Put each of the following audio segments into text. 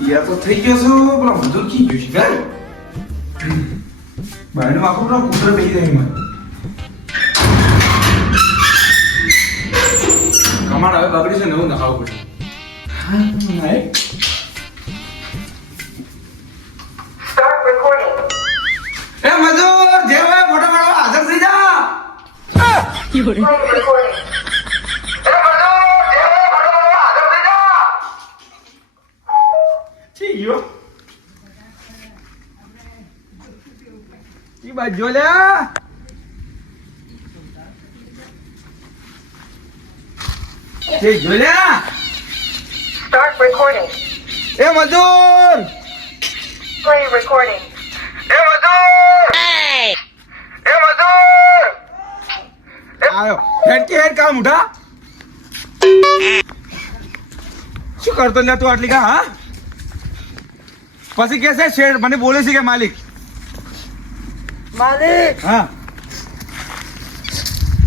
યાર તો થઈ ગયો છું પેલા મજૂર કી ગયું છે ઘર બાયનું આખું પેલા કૂતરો બેસી જાય મને કમાડ હવે બગડી છે નવું નખાવું પડે હા. એ મજૂર જે હોય ફોટો પાડવા હાજર થઈ જા જો લ્યા. છી જો લ્યા. Start recording. એ મજૂર. Play recording. એ મજૂર. એ મજૂર. આયો. હેડ કે હેડ કામ ઉઠા. શું કરતો લે તું આટલી કા હા? પછી કે છે શેડ મને બોલે છે કે માલિક? માલિક! હા.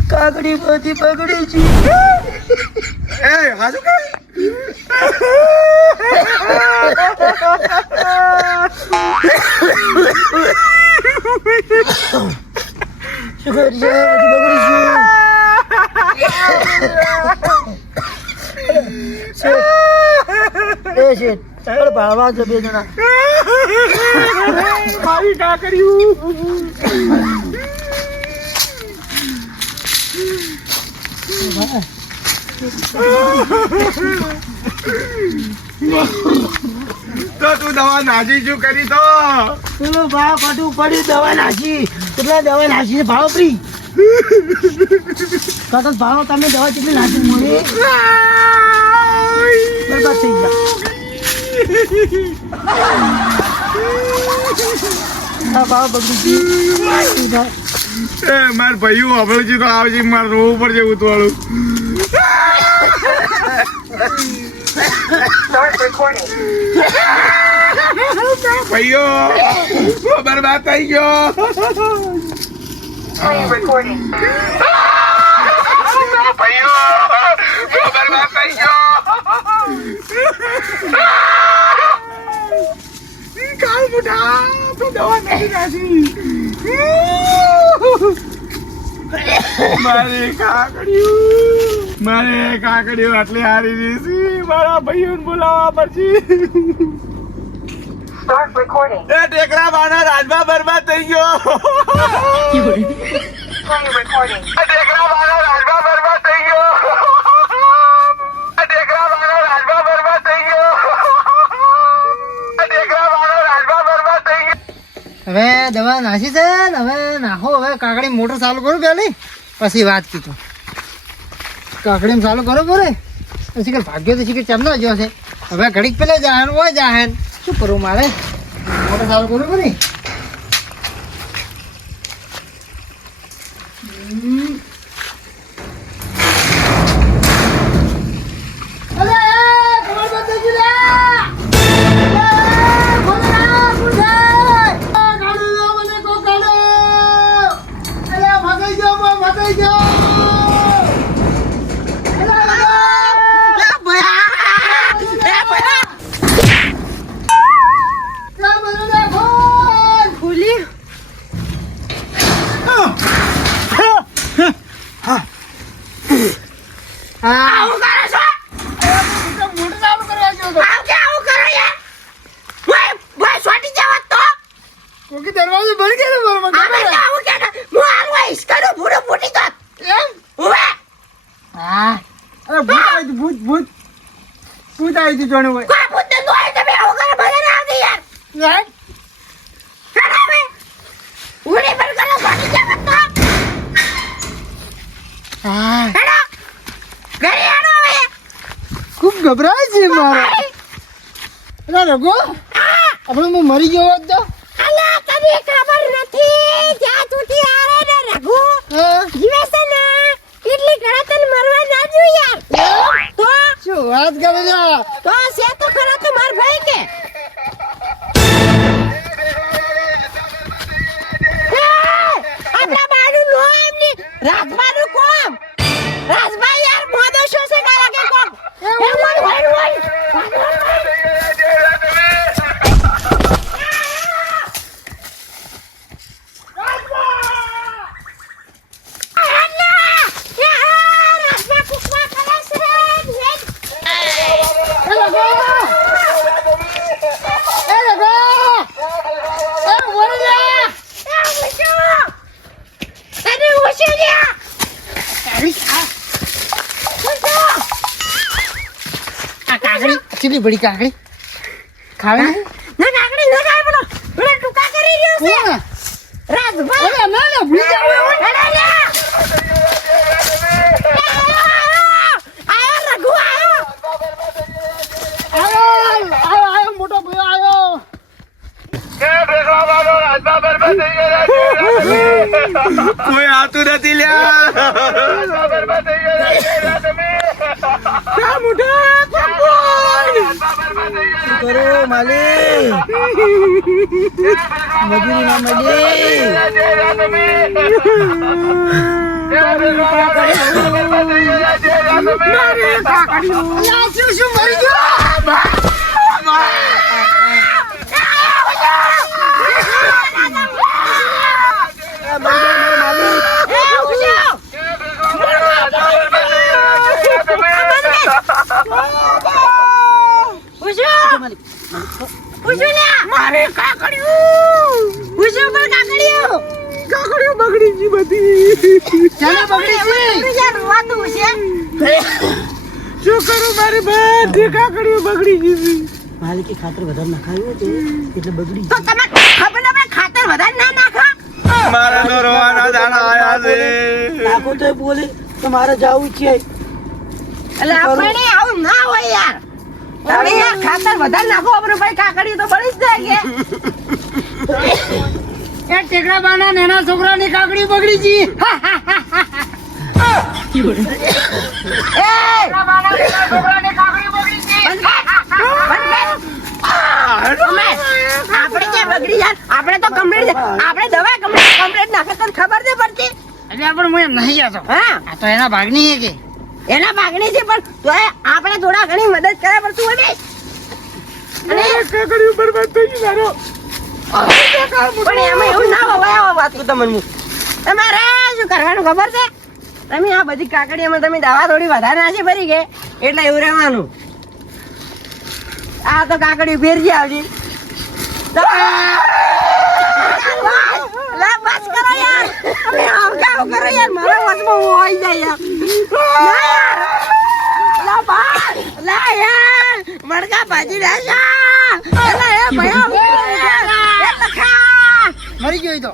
કાકડી બધી બગડી છે. એ હાજુ કે ભાળવા છે બે જણા. મારી કાકડ્યું તો તું દવા નાસી શું કરી તો? પેલો ભાવ કાઢવું પડ્યું દવા નાખી કેટલા દવા નાખી ભાવ પ્રી કાકા ભાવ તમે દવા કેટલી નાખી મળી બરબાદ થઈ ગયા. માર ભાઈઓ હમણાં છે તો રોવું પડશે ઉતવાળું. ભાઈઓ બરબાદ થઈ ગયો ભાઈઓ બરબાદ થઈ ગયો મુઠા તું દવા નથી નાખી મારે કાકડિયું મારે કાકડિયું આટલી હારી દીધી મારા ભાઈઓને બોલાવવા પડશે. એ ટેકરા બાના રાજમાં બરબાદ થઈ ગયો ટેકરા બાના રાજમાં હવે દવા નાખી છે ને, હવે નાખો હવે કાકડી મોટર ચાલુ કરું પેલી. પછી વાત કીધું. કાકડી ચાલુ કરો બોરે પછી કે ભાગ્યો તો શીખર ચમનો જો છે. હવે ઘડીક પેલા જાહેર હોય જાહેર. શું કરવું મારે? મોટર ચાલુ કરું બોરી ભૂત આવી તું જોણે હોય યાર. હા. ખૂબ ગભરાય છે મારે. અરે રઘુ આપણે હું મરી ગયો હોત તો? ખબર નથી જ્યાં સુધી આરે ને રઘુ. હા જીવે છે ને એટલી ઘણા તને મરવા ના જોઈએ યાર તો શું વાત કરે ખરા તો ચીલી પડી કાકડી ખાવે? ના કાકડી ના ખાય બોલો બોલો ટુકા કરી રહ્યો છે? રાજભાઈ અરે ના ના ભૂલી જાવ એવું. અરે લ્યા! આયો રઘુ આયો આયો આયો આયો મોટો ભાઈ આયો કે ભેગા વાળો રાજભા બરબાદ થઈ ગયો કોઈ આતું નથી લ્યા બરબાદ થઈ ગયો મોટા રાજભા બરબાદ થઈ ગયો કરો માલી. મજૂરી ના મળી શું મરી ગયો એ ઉઠ્યો ઉઠ્યો ઉઠ્યો લ્યા મારે કાકડિયું. ઉઠ્યો પણ કાકડિયું. કાકડીઓ બગડી ગઈ બધી. ચાલે બગડી છે વાતું છે. શું કરું? મારી બધી કાકડીઓ બગડી ગઈ માલિકે ખાતર વધારે નખાયું હતું એટલે બગડી તો તમે ખબર ખાતર વધારે ના નાખો. મારા તો રોવાના દાડા આયા છે. નાખો તો બોલે તો મારે જવું છે. એટલે આપણે આવું ના હોય યાર. તમે યાર ખાતર વધારે નાખો આપણે ભાઈ કાકડી તો બળી જ જાય કે. એ બાના નેના છોકરાની કાકડી બગડી જી. આપણે આપણે તો કમ્પ્લીટ આપણે દવા કમ્પ્લીટ નાખે ખબર નહીં પડતી? એટલે પણ હું એમ નહીં જતો હા. તો એના ભાગની છે કે. એના ભાગની છે પણ તોય આપણે થોડા ઘણી મદદ કરે પડતું હોય ને? અને કાકડીઓ બરબાદ થઈ ગઈ મારો. પણ એમાં એવું ના આવા વાત કરું તમને હું. તમારે શું કરવાનું ખબર છે? તમે આ બધી કાકડીઓમાં તમે દવા થોડી વધારે નાખી ભરી ગઈ એટલે એવું રહેવાનું. આ તો કાકડી ફેરજી આવજી તો- લા, બસ આમ કેમ કરો યાર મારા વચમાં હું આવી જાય યાર લા બસ લા યાર મડકા ભાજી રહ્યા એલા એ ભયા મરી ગયો ઈ તો.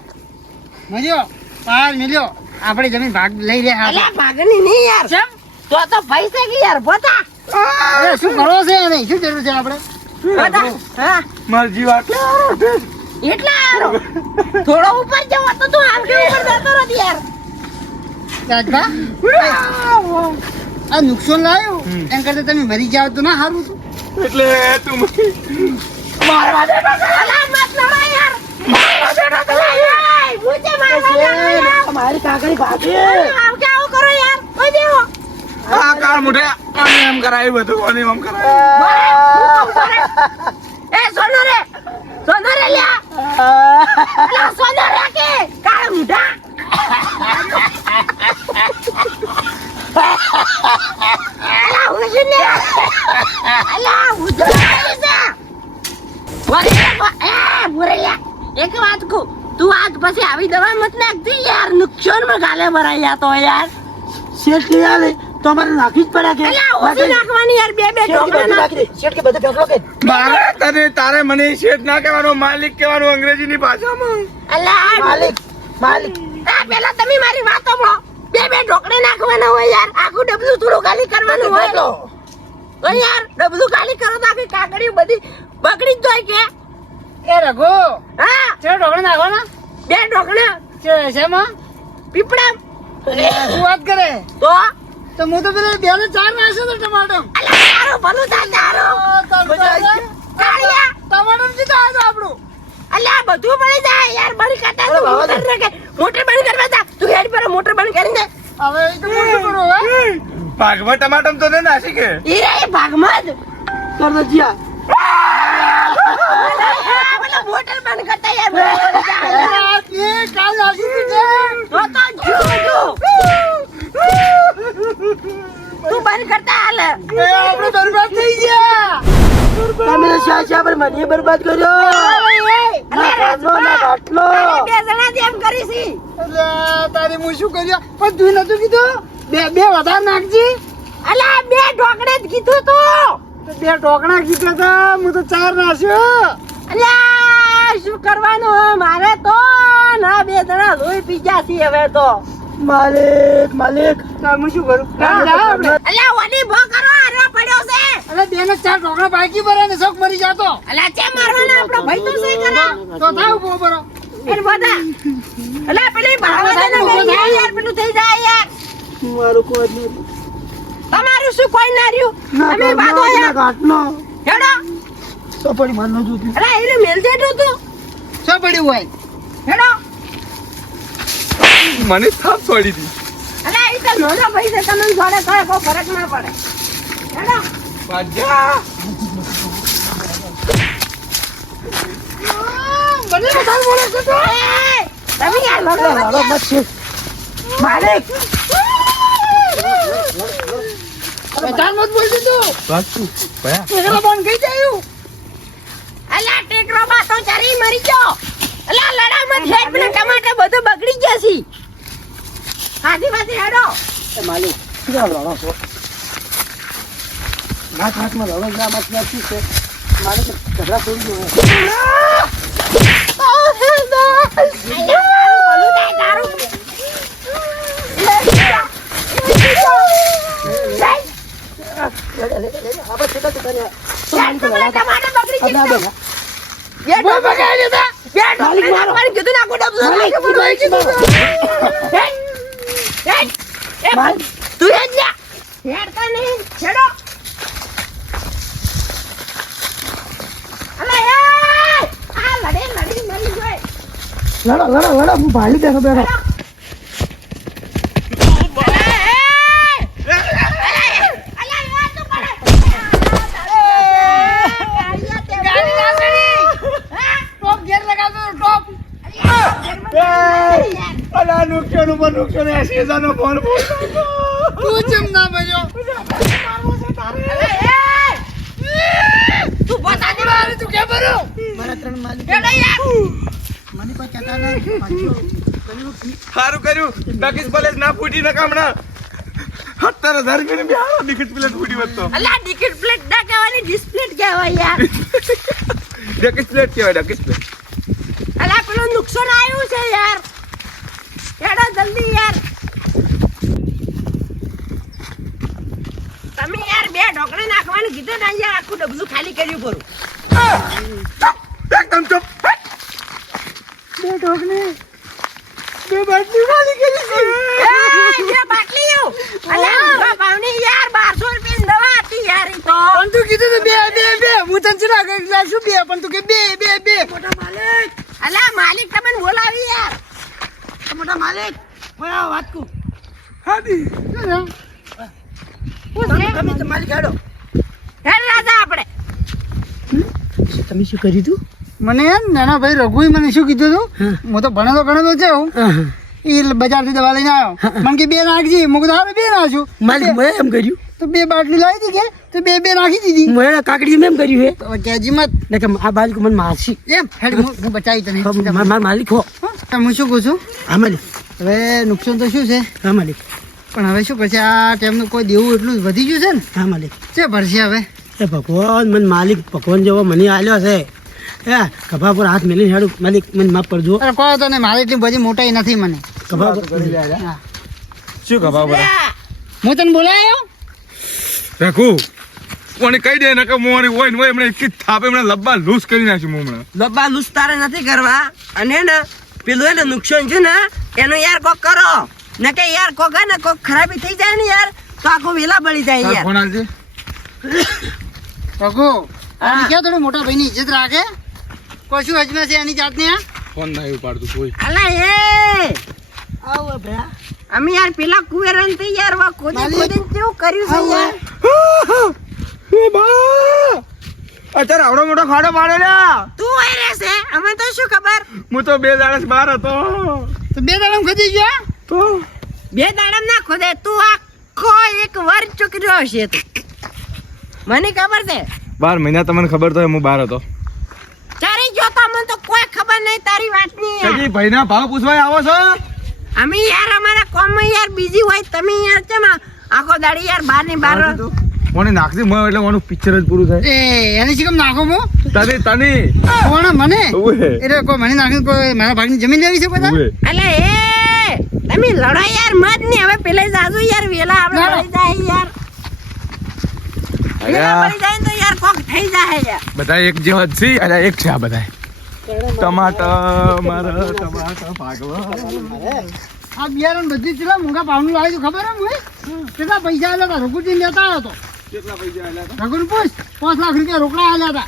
મર્યો. પાર મિલ્યો. આપણે જમીન ભાગ લઈ લે હા અલ્યા ભાગની નહીં યાર. તો તો પૈસે કે યાર પોતા અરે શું કરો છે એને? શું જરૂર છે આપણે? પોતા હા. મારો વાત એટલા હારો. થોડો ઉપર જવો તો તું આમ ઉપર જતો રહી યાર. રાજભા આ નુકસાન લાવ્યું એમ કરતા તમે મરી જાવ તો ના સારું હતું. એટલે તું મારવા દે અલા મત લડો યાર. મારવા દે ના તો યાર મુજે મારવા દે યાર. મારી કાકડી ભાગે. આમ કે આવું કરો યાર. ઓય દેવો. આ કાળ મોઢે આને એમ કરાયું બધું અને એમ કરાયું. એ સોનો રે. સોનો રે લ્યા અલા સોનો રે કે કાળ મુઢા. અલા ઉસી ને? અલા મુરલિયા એક વાત કહું, તું આજ પછી આવી દવા મત નાખતી યાર. નુકસાનમાં ગાલે ભરાઈ તો યાર. શેઠ આવે તો અમારે નાખી જ પડે કે? ઓછી નાખવાની યાર બે બે ઢોકળા નાખી દે શેઠ કે બધે ફેંકલો કે? મારે તને તારે મને શેઠ ના કહેવાનો માલિક કહેવાનું અંગ્રેજીની ભાષામાં. અલ્લા માલિક માલિક. આ પેલા તમે મારી વાત સાંભળો બે બે ઢોકળે નાખવાના હોય યાર. આખું ડબલું થોડું ખાલી કરવાનું હોય. તો યાર ડબલું ખાલી કરો તો આખી કાકડી બધી બગડી જ જાય કે. એ રઘુ હા? ચલો ઢોકળે નાખવાના? બે ઢોકળે. છે શેમાં? પીપળા. શું વાત કરે. તો? તો હું તો પેલા બે ને ચાર નાખ્યો તો ટમાટમ. અલા તારું ભલું થાય તારું. કાળિયા ટમાટર જીતા આવ્યો આપણું? અલ્યા બધું બળી જાય યાર બળી કાતા તો દે. મોટર બંધ કરવા જા. તું હેડ પર મોટર બંધ કરી દે. હવે એ તો મોટર કરો હવે ભાગમાં ટમાટમ તો ને નાસી કે? ઈ રે એ ભાગમાં જ. કરતો જીયા. અલા, મોટર બંધ કરતા યાર જાય. તે કાલ દીધી તો તો જો જો. તું બંધ કરતા હાલ. એ આપણે બરબાદ થઈ ગયા. તમે શા શા પર મને બરબાદ કર્યો. ના ના બે જણા જેમ કરી છી એટલે તારી હું શું કર્યું? પણ તું નતું કીધું? બે બે વધારે નાખજી. અલા બે ઢોકળે જ કીધું તું. બે ટોકણા કીધા હતા હું તો ચાર નાખ્યો અલ્યા શું કરવાનું મારે તો ના બે જણા લોહી પીજા ગયા છે હવે તો. માલિક માલિક. હું શું કરું? ના, ના, અલ્યા ઓની ભો કરો આરો પડ્યો છે. અરે બે ચાર ટોકણા બાકી ભરે ને શોખ મરી જાતો. અલ્યા ચે મારવાના આપણો ભાઈ તો સહી કરા તો થાવ ઊભો બરો એ બધા અલ્યા પેલી ભાવના ને યાર યાર પેલું થઈ જાય યાર. મારું કોઈ નહીં. તમારું શું કોઈ ના રહ્યું? અમે વાદો યાર. ઘાટનો હેડો. સોપડી માર ન જોતી. અરે એને મેલ જેટો તું સોપડી પડ્યું હોય. હેડો. મને થાપ છોડી દી અરે ઈ તો નાનો ભાઈ છે તમને જોડે કોઈ કોઈ ફરક ના પડે. હેડો પાજા મને બધા બોલે છે તો. તમે યાર લડો મારો મત છે. માલિક ચાર મત બોલ દીધું. વાંચું ભયા? ટેકરા બંધ થઈ જાયું અલ્યા ટેકરો બાતો ચારી મરી ગયો. અલ્યા લડામાં ખેત ને ટમાટર બધું બગડી ગયા છે. હાથી વાથી હેડો માલિક શું લડો છો હાથ હાથમાં લડો ના મત નથી છે મારે તો ઝઘડા તોડી દો અલ્યા મારું ભલું થાય તારું આપણે કેટલા તો કર્યા ટમાટર બગડી ના ગયા બેટા બે બગાડી દીધા બે ઢોકળી નાખવાનું કીધું નાખો ડબલું હેડ, હેડ. તું હેડ જા. હેડતા નહીં. છેડો. લડો લડો લડો હું ભાલી બેઠો બેઠો. નુકસાન એસી હજાર નો ફોન તું ચમ ના બન્યો તું બતા દે તું કે બરો? મારા ત્રણ માલિક. યાર. મને કોઈ કહેતા નહીં? સારું કર્યું. નકીસ ભલે ના ફૂટી ન કામણા સત્તર હજાર રૂપિયા બિહારો ટિકિટ પ્લેટ ફૂટી વધતો અલા ટિકિટ પ્લેટ ના કહેવાની ડિસ્પ્લેટ કહેવાય યાર. ડકીસ પ્લેટ કહેવાય ડકીસ પ્લેટ. અલા પેલું નુકસાન આવ્યું છે યાર. હેડો જલ્દી યાર. તમે યાર બે ઢોકળી નાખવાનું કીધું ને યાર આખું ડબલું ખાલી કર્યું પૂરું એકદમ ચૂપ. બે ટોકની બે બાટલી ખાલી કરી છે. બે બાટલીઓ અલા ઊંધા ભાવની યાર 1200 રૂપિયાની દવા હતી યાર ઈ તો. પણ તું કીધું તું બે બે બે. હું તને બે પણ તું કે બે બે બે. મોટા માલિક. અલા માલિક તમને બોલાવી યાર. મોટા માલિક મને વાત કુ હાદી તમે તમે તો માલિક રાજા આપણે. તમે શું કર્યું તું મને નાના ભાઈ રઘુએ મને શું કીધું તું હું. તો ભણેલો ગણેલો છે હું એ બજારથી દવા લઈને આવ્યો. મને કે બે નાખજી. મુક હારે બે નાખજો. માલિક મેં એમ કર્યું. તો બે બાટલી લાવી હતી કે? તો બે બે નાખી દીધી. મેં કાકડી એમ કર્યું હે. તો કેજી મત. ને કે આ બાજુ મને મારશી. એમ હેડ હું બચાવી તને. મારા માલિક હો. હા, શું કહું છું? હા માલિક. હવે નુકસાન તો શું છે? હા માલિક. પણ હવે શું પછી આ ટાઈમનું કોઈ દેવું એટલું વધી ગયું છે ને? હા માલિક. છે ભરશે હવે. એ ભગવાન મને માલિક ભગવાન જેવો મને આલ્યો છે. હે કભા પર હાથ મેલી હાડું. માલિક મને માફ કરજો. અરે કહો તો ને મારે એટલી બધી મોટાઈ નથી મને. કભા પર શું કભા પર? હું તને બોલાયો? રાખું. કોને કહી દે નકર મોરી હોય ને હોય એમણે એક થાપે એમણે લબ્બા લૂસ કરી નાખ્યું હું હમણાં. લબ્બા લૂસ તારે નથી કરવા. અને ને પેલું એને નુકસાન છે ને એનું યાર કોક કરો. ને કે યાર કોક હે ને કોક ખરાબી થઈ જાય ને યાર તો આખું વેલા બળી જાય યાર. ફોન આલજે. કોકો આ કે થોડું મોટા ભાઈની ઇજ્જત રાખે? કોશું અજમે છે એની જાત ને ફોન ના પાડતું કોઈ. અલા એ! આવો ભયા અમે યાર પેલા કુવેરનથી યાર વા કોદી કોદી કેવું કર્યું છે યાર? ઓ બા! અત્યારે આવડો મોટો ખાડો પાડેલો. તું આય રહેશે અમે તો શું ખબર? હું તો બે દાડસ બહાર હતો. તો બે દાડા ખધી ગયો? તો? બે દાડમ નાખો દે તું આખો એક વર ચૂક્યો હશે મને ખબર છે? બાર મહિના તમને ખબર તો હું બહાર હતો. તારી જો મને તો કોઈ ખબર નહીં તારી વાતની સગી ભાઈના ભાવ પૂછવા આવો છો? અમે યાર અમારા કોમમાં યાર બીજી હોય તમે યાર આ- આખો દાડી યાર બારની બાર મને નાખજે? મને એટલે મારું પિક્ચર જ પૂરું થાય. એ એને શી કેમ નાખો મો? તને તને. કોણ મને? એટલે કોઈ મને નાખી કોઈ મારા ભાગની જમીન લેવી છે બધા? એટલે એ તમે લડો યાર મત ને હવે પેલે જાજુ યાર વેલા આપણે. મળી જાય યાર. વેલા મળી જાય તો યાર કોક થઈ જાય યાર. બધા એક જેવા છે અને એક છે આ બધા ટમાટર મારા ટમાટર ભાગવા. આ બિયારણ બધી ચેલા મોંઘા ભાવનું લાવી ખબર હે મુએ કેટલા પૈસા આલ્યા હતા રઘુજી લેતા આવ્યો તો. કેટલા પૈસા આલ્યા હતા રઘુને પૂછ. પાંચ લાખ રૂપિયા રોકડા આલ્યા હતા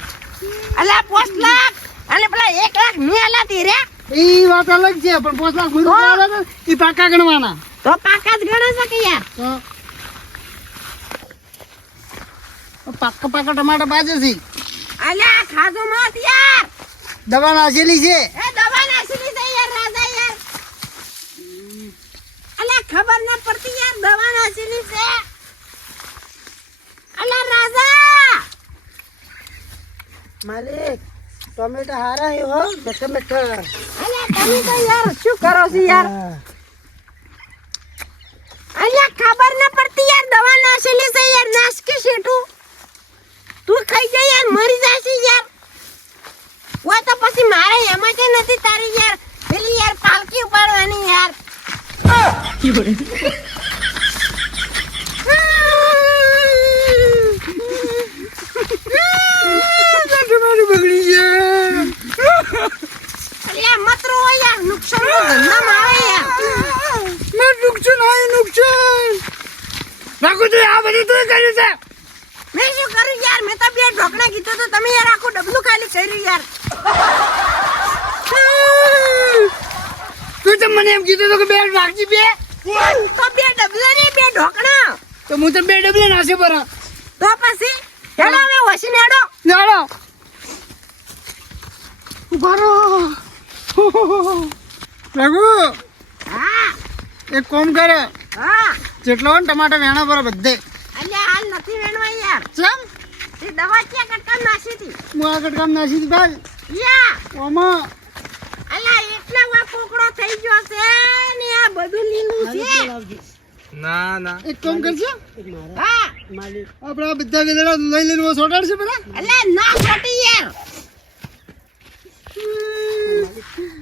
અલ્યા પાંચ લાખ. અને પેલા એક લાખ મેં આલા તી રે. એ વાત અલગ છે પણ પાંચ લાખ રૂપિયા આલ્યા હતા એ પાકા ગણવાના. તો પાકા જ ગણે છે કે યાર તો પાકા પાકા ટમાટા બાજે છે. અલ્યા ખાધું મત યાર. દવા નાખેલી છે. એ દવા નાખેલી છે યાર રાજા યાર. અલ્યા ખબર ના પડતી યાર દવા નાખેલી છે. અલ્યા રાજા. માલિક. ટોમેટો હારા હે બેઠા અલ્યા તમે તો યાર શું કરો છો યાર? અલ્યા ખબર ના પડતી યાર દવા નાખેલી છે યાર નાસકી શેઠું? તું ખાઈ જા યાર મરી જાશે યાર. ઓય તો પછી મારે એમાં કે નથી તારી યાર પેલી યાર પાલકી ઉપાડવાની યાર અલ્યા મત રો યાર નુકસાન તો ધંધામાં આવે મેં નુકસાન આવ્યું નુકસાન રઘુજી આ બધું તું. કર્યું છે મેં શું કર્યું યાર મેં તો બે ઢોકણા કીધું તો તમે યાર આખું ડબલું ખાલી કર્યું યાર તું તો મને એમ કીધું હતું કે બે નાખજી બે તો બે ડબલા ને બે ઢોકણા તો હું તો બે ડબલા નાસે બરા તો પછી હેડો હવે વસીને હેડો ચાલો ઉભારો રઘુ હા. એક કોમ કરે. હા. જેટલો હોય ને ટમાટર વેણા પર બધે. અલ્યા હાલ નથી વેણવા યાર. ચમ? તે દવા ક્યાં કટકા નાસી હતી? હું આ કટકામ નાસી હતી ભાઈ. યા. ઓમાં. અલ્યા એટલા વા કોકડો થઈ ગયો છે ને આ બધું લીલું છે. ના ના. એક કામ કરજો. હા. માલિક આપણે બધા ગધેડા લઈ લઈને સોટાડશે બધા. અલ્યા ના ખોટી યાર.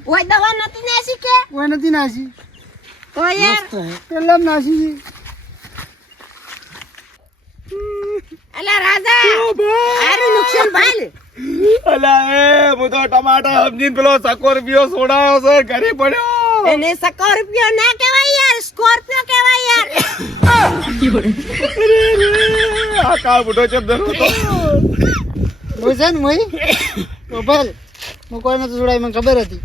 ઓય દવા નથી નાસી કે? કોઈ નથી નાસી. તો યાર. પેલા નાસી છે. અલ્યા રાજા આરું નુકસાન ભાઈ. અલા એ હું તો ટમાટર સમજીને પેલો સ્કોર્પિયો સોડાયો છે ઘરે પડ્યો. એને સ્કોર્પિયો ના કહેવાય યાર સ્કોર્પિયો કહેવાય યાર. આ કાળ બુઢો છે ધરો તો. હું છે ને મોઈ ભલે હું કોઈ નતું જોડાય મને ખબર હતી.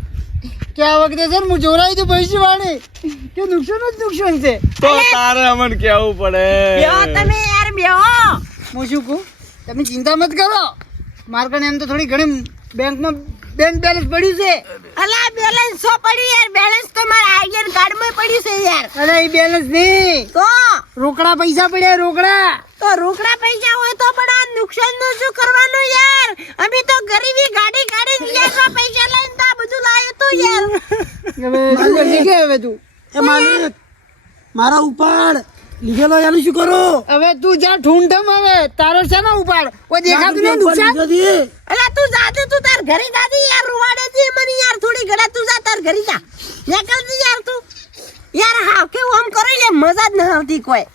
કે આ વખતે છે હું હું જોડાઈ તું ભવિષ્યવાણી. કે નુકસાન જ નુકસાન છે. તો તારે અમન કેવું પડે. બેહો તમે યાર બ્યો હું. શું કહું? તમે ચિંતા મત કરો. મારે એમ તો થોડી ઘણી બેંકમાં બેંક બેલેન્સ પડ્યું છે? અલા બેલેન્સ સો પડ્યું યાર. બેલેન્સ તો મારા આઈડિયન કાર્ડમાં પડ્યું છે યાર. અરે એ બેલેન્સ નહીં. તો? રોકડા પૈસા પડ્યા રોકડા. તો રોકડા પૈસા હોય તો પણ આ નુકસાનનું શું કરવાનું યાર? અમે તો ગરીબી ગાડી ગાડી વ્યાજમાં પૈસા લઈને તો આ બધું લાવ્યું તો યાર. હવે શું કરી કે હવે તું? એ મારું મારા ઉપાડ. લીધેલો યાર શું કરો? હવે તું જા ઠૂંઠમ હવે. તારો છે ને ઉપાડ? કોઈ દેખાતું નહીં નુકસાન? અલા તું જાતે તું તાર ઘરે જાતી યાર રૂવાડે દી મને યાર થોડી ઘડા તું જા તાર ઘરે જા. નીકળતી યાર તું. યાર હા કેવું આમ કરો લે મજા જ ન આવતી કોઈ.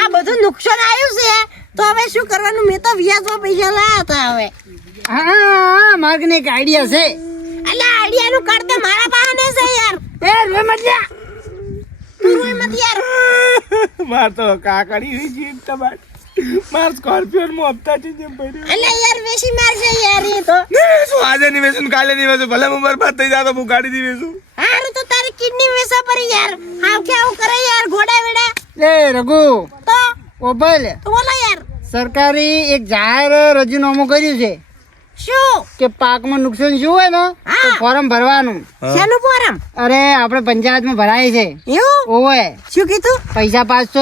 આ બધું નુકસાન આવ્યું છે. તો હવે શું કરવાનું? મેં તો વ્યાજમાં પૈસા લાયા હતા હવે. હા માર્ગ ને એક આઈડિયા છે. અલા આઈડિયા નું કાર્ડ તો મારા પાસે છે યાર. એ રે મજા માર તો કાકડી હોય છે તમાર. માર સ્કોર્પિયો માં હપ્તા છે જેમ પડ્યો. અલે યાર વેસી મારશે યાર એ તો. શું આજે નહીં વેચું કાલે ની વેચું ભલે હું બરબાદ થઈ જાતો હું ગાડી દી વેચું હારું તો તારી કિડની વેસા પર યાર. હાવ કે આવું કરે યાર ઘોડા વેડા. એ રઘુ. તો? ઓ ભલે. તો બોલા યાર. સરકારી એક જાહેર રજીનામું કર્યું છે. શું? કે પાકમાં નુકસાન શું હોય ને તો ફોર્મ ભરવાનું. શેનું પોરમ અરે આપણે પંચાયતમાં ભરાય છે. એવું? ઓવે. શું કીધું? પૈસા પાંચસો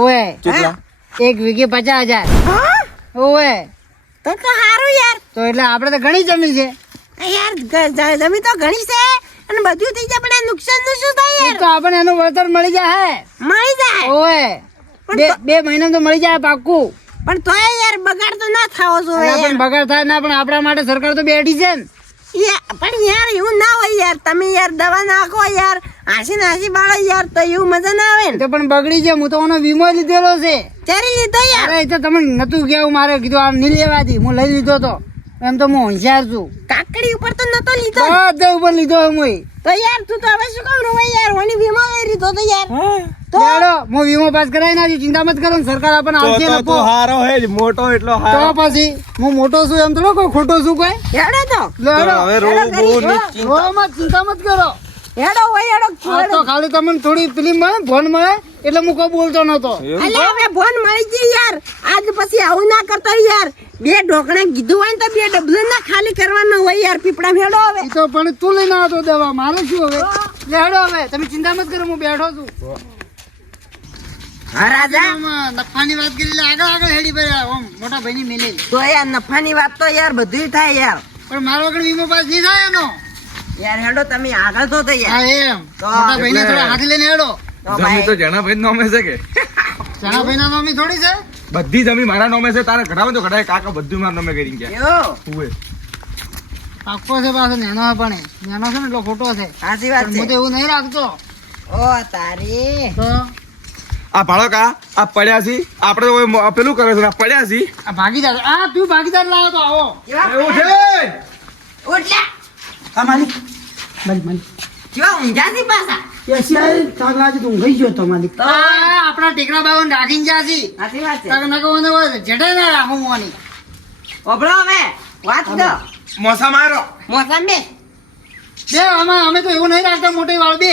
ઓવે. એક વીઘે પચાસ હજાર. ઓવે. તો તો હારું યાર. તો એટલે આપણે તો ઘણી જમીન છે. યાર જમીન તો ઘણી છે અને બધું થઈ જાય પણ નુકસાનનું શું થાય યાર? તો આપણને એનું વળતર મળી જાય. મળી જાય. ઓવે. બે બે મહિનામાં તો મળી જાય પાક્કું પણ તોય યાર બગાડ તો ના થાવો જોઈએ પણ બગાડ થાય ના પણ આપણા માટે સરકાર તો બેઠી છે ને. પણ યાર એવું ના હોય યાર. તમે યાર દવા નાખો યાર. હાસી નાસી બાળો યાર તો એવું મજા ના આવે ને. તો પણ બગડી છે હું તો એનો વીમો લીધેલો છે. ત્યારે લીધો યાર. અરે તો તમને નતું કેવું મારે કીધું આ નહીં લેવાથી હું લઈ લીધો તો. એમ તો હું હોશિયાર છું. કાકડી ઉપર તો નતો લીધો. બધા ઉપર લીધો હું તો યાર તું તો હવે શું કામ રોવાય યાર? ઓની વીમો લઈ લીધો તો યાર. હું વીમો પાસ કરાવી નાખી ચિંતા મત કરો ને સરકાર આપણને તો આવશે તો નફો હારો હે જ મોટો એટલો તો પછી હું મોટો છું એમ થોડો કોઈ ખોટો છું કોઈ. હેડો તો. હવે રો. રો મત ચિંતા મત કરો. હેડો હોય હેડો તો ખાલી તમને થોડી ફિલ્મ મળે ફોન મળે એટલે હું કોઈ બોલતો નતો અલે હવે ફોન મળી ગઈ યાર. આજ પછી આવું ના કરતો યાર. બે ઢોકણા કીધું હોય ને તો બે ડબલું ના ખાલી કરવાનો હોય યાર. પીપળા હેડો હવે. તો પણ તું લઈને આવતો દવા. મારે શું હવે? હેડો હવે. તમે ચિંતા મત કરો હું બેઠો છું. હા રાજા? નફાની વાત કરી આગળ આગળ હેડી પડ્યા ઓમ મોટા ભાઈની મિલી. તો યાર નફાની વાત તો યાર બધી થાય યાર. પણ મારો આગળ વીમો પાસ નહીં થાય એનો. યાર હેડો તમે આગળ તો થઈ યાર એમ. મોટા ભાઈને થોડા હાથી લઈને હેડો. જમી ભાઈ તો જણાભાઈ નોમે છે કે? ચણા ના નામી થોડી છે? બધી જમી મારા નોમે છે તારે ઘડાવે તો ઘડાય કાકા બધું મારા નોમે કરી ગયા. ઉવે. છે પાછો નેનો પણ. નેનો છે ને એટલો ખોટો છે. સાચી વાત પણ હું તો છે એવું નહીં રાખતો. ઓ તારી. તો આ ભાડો કા આ પડ્યા છે. આપણે તો પેલું કરે છે આ પડ્યા છે. આ ભાગીદાર આ તું ભાગીદાર લાવો તો આવો. એવું છે? ઉઠલા હા માલિક. માલિક માલિક કેવા ઊંઝાથી પાછા? એ સિવાય થાક ઊંઘી ગયો તો માલિક. આ આપણા ટેકરા બાબા રાખીને જાસી સાચી વાત છે. જડે ના રાખું મોની હવે. વાત દો. મોસા મારો. મોસંબી બે આમાં અમે તો એવું નહીં રાખતા મોટી વાળ બે.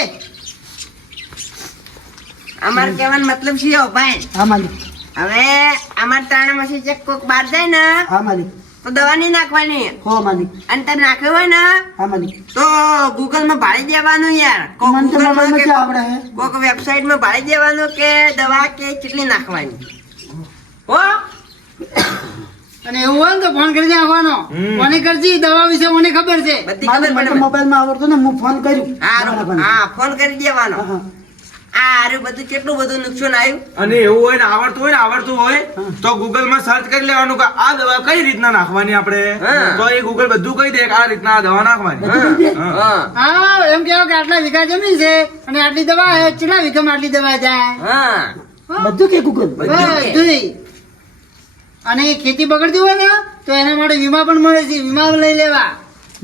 અમાર કહેવાનો મતલબ છે ઓ ભાઈ. હા માલિક. હવે અમાર તાણા માંથી જે કોક બહાર જાય ને હા માલિક. તો દવા નહીં નાખવાની. હો માલિક. અને તારે નાખ્યું હોય ને હા માલિક. તો ગૂગલમાં ભાડી દેવાનું યાર. કોક ગૂગલમાં કે કોક વેબસાઈટમાં ભાડી દેવાનું કે દવા કે કેટલી નાખવાની. હો? અને એવું હોય ને તો ફોન કરીને આવવાનો ફોન કરજી દવા વિશે મને ખબર છે. બધી ખબર મને મોબાઈલમાં આવડતો ને હું ફોન કર્યું. હારું. હા ફોન કરી દેવાનો. હા, હા. આ હારું બધું કેટલું બધું નુકસાન આવ્યું? અને એવું હોય ને આવડતું હોય ને આવડતું હોય તો ગૂગલમાં સર્ચ કરી લેવાનું કે આ દવા કઈ રીતના નાખવાની આપણે? તો એ ગૂગલ બધું કહી દે કે આ રીતના આ દવા નાખવાની. બધું કહી દે? હા. હા. હા એમ કેવો કે આટલા વીઘા જમીન છે અને આટલી દવા છે કેટલા વીઘામાં આટલી દવા જાય? બધું કે ગૂગલ? બધું. અને એ ખેતી બગડતી હોય ને તો એના માટે વીમા પણ મળે છે વીમા લઈ લેવા.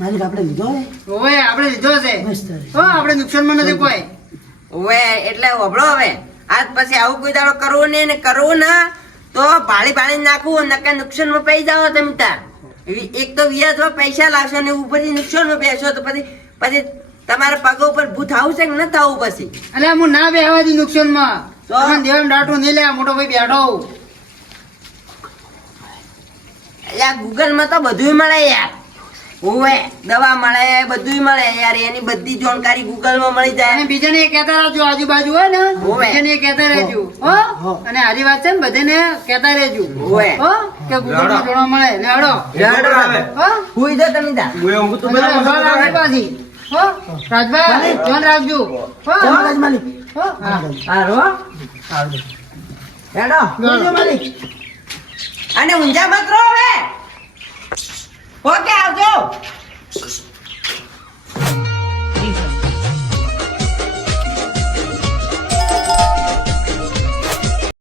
માલિક આપણે લીધો હોય હવે આપણે લીધો છે. આપણે નુકસાનમાં નથી કોઈ. હવે એટલે ઓભળો હવે. આજ પછી આવું કોઈ દાડો કરવું નહીં ને કરવું ના તો ભાળી ભાળી નાખવું નકા નુકસાનમાં પડી જાઓ તમે તાર. એક તો વ્યાજમાં પૈસા લાવશો ને ઉપરથી નુકસાનમાં બેસો તો પછી પછી તમારા પગ ઉપર ભૂત આવશે કે ન થવું પછી? અને હું ના બેહવા દી નુકસાનમાં. તો? દેવાનું ડાટું નહીં લે મોટો ભાઈ બેઠો. હોઉં. એટલે આ ગૂગલ તો બધું મળે યાર. હોવે દવા મળે બધું મળે યાર એની બધી જાણકારી ગૂગલમાં મળી અને જાય બીજાને એ કહેતા રહેજો આજુબાજુ હોય ને. બીજાને કહેતા રહેજો હો. અને હારી વાત છે ને બધાને કહેતા રહેજો. હોવે. હો કે ગૂગલમાં જોવા મળે ને હડો. હો. હું ઈદે તમે દા હું તો અને બધા પાછી. હો રાજભાઈ જોન રાખજો. હો. રાજમાલી હો હા. હારો હેડો. માલિક. અને ઊંઝા મત રહો હવે. ઓકે આવજો